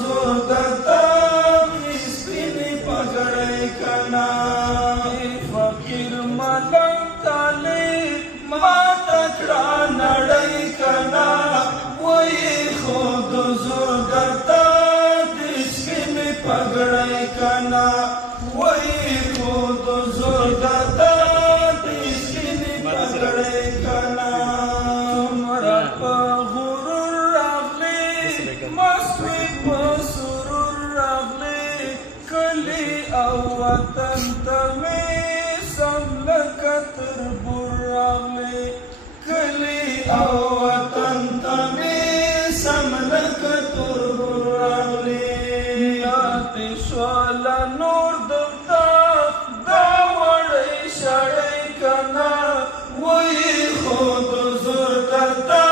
زور درتا سپینې پګړۍ کنا فقیر ملنګ طالب ما تکړه نړۍ کنا وایي خود زور درتا سپینې پګړۍ کنا وایي خود زور درتا سپینې پګړۍ کنا تمرا په غرور راغلی مسوي په سرور راغلی کلی او وطن ته مې سم لکه تربور راغلی کلی او وطن ته مې سم لکه تربور راغلی یادې شوله نور دلته دا وړی شړی کنه وایي خود زور درته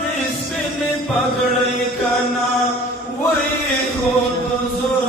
د سپینې پګړۍ کنه وایي خود زور